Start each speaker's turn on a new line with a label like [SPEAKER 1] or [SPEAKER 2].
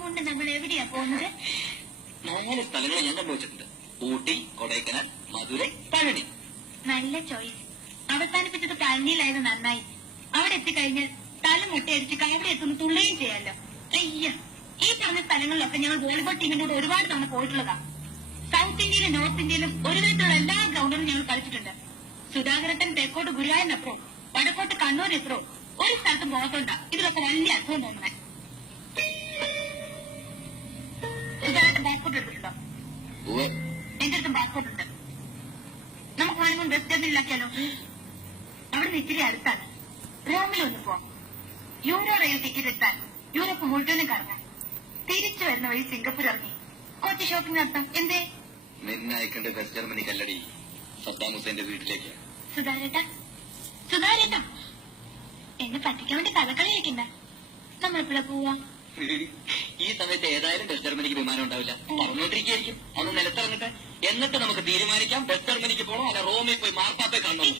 [SPEAKER 1] ഹണിമൂണിന് നമ്മൾ എവിടെയാ പോകുന്നത്
[SPEAKER 2] നാല് സ്ഥലങ്ങൾ ഞാൻ സംഭവിച്ചിട്ടുണ്ട് ഊട്ടി കൊടൈക്കനാൽ മധുരൈ പഴനി.
[SPEAKER 1] നല്ല ചോയ്സ്. അവസാനിപ്പിച്ചത് പഴനിയിലായത് നന്നായി. അവിടെ എത്തിക്കഴിഞ്ഞാൽ തല മുട്ടയടിച്ച് കയറി എത്തുന്ന തുള്ളുകയും ചെയ്യാലോ. അയ്യ ഈ പറഞ്ഞ സ്ഥലങ്ങളിലൊക്കെ ഞങ്ങൾ വോളിബോൾ ടീമിന്റെ കൂടെ ഒരുപാട് തവണ പോയിട്ടുള്ളതാ. സൗത്ത് ഇന്ത്യയിലും നോർത്ത് ഇന്ത്യയിലും ഒരു വിധത്തിലുള്ള എല്ലാ ഗ്രൗണ്ടിലും ഞങ്ങൾ കളിച്ചിട്ടുണ്ട്. സുധാകരട്ടൻ തെക്കോട്ട് ഗുരുവായൂരിനപ്പുറവും വടക്കോട്ട് കണ്ണൂരിനപ്പുറവും ഒരു സ്ഥലത്തും പോകത്തോണ്ട. ഇതിലൊക്കെ വലിയ അസുഖം തോന്നണേ എന്റെ അടുത്തും പാസ്പോർട്ട് ഉണ്ട്. നമുക്ക് ഹണിമൂൺ വെസ്റ്റ് ടെർമിനലാക്കിയാലോ അവിടെ നിന്ന് ഇച്ചിരി അടുത്താണ് റോമിൽ ഒന്ന് പോവാം യൂറോ റെയിൽ ടിക്കറ്റ് എടുത്താൽ യൂറോപ്പ് മുഴുവനും കറങ്ങാൻ തിരിച്ചു വരുന്ന വഴി സിംഗപ്പൂർ ഇറങ്ങി. കുറച്ച് ഷോപ്പിംഗ് നടത്താം എന്തേ?
[SPEAKER 2] നിന്നെ അയക്കേണ്ട വെസ്റ്റ് ജർമ്മനി കല്ലടി. സദ്ദാം ഹുസൈന്റെ വീട്ടിലേക്ക്.
[SPEAKER 1] സുധാരേട്ട സുധാരേട്ട എന്നെ പറ്റിക്കാൻ വേണ്ടി കഥകളി കളിക്കണ്ട പോവാ?
[SPEAKER 2] സമയത്ത് ഏതായാലും വെസ്റ്റ് ജർമ്മനിക്ക് വിമാനം ഉണ്ടാവില്ല. പറഞ്ഞുകൊണ്ടിരിക്കുകയായിരിക്കും അന്ന് നിലത്തിറങ്ങട്ടെ. എന്നിട്ട് നമുക്ക് തീരുമാനിക്കാം വെസ്റ്റ് ജർമ്മനിക്ക് പോകണോ അല്ല റോമിൽ പോയി മാർപ്പാപ്പെ കാണണോ?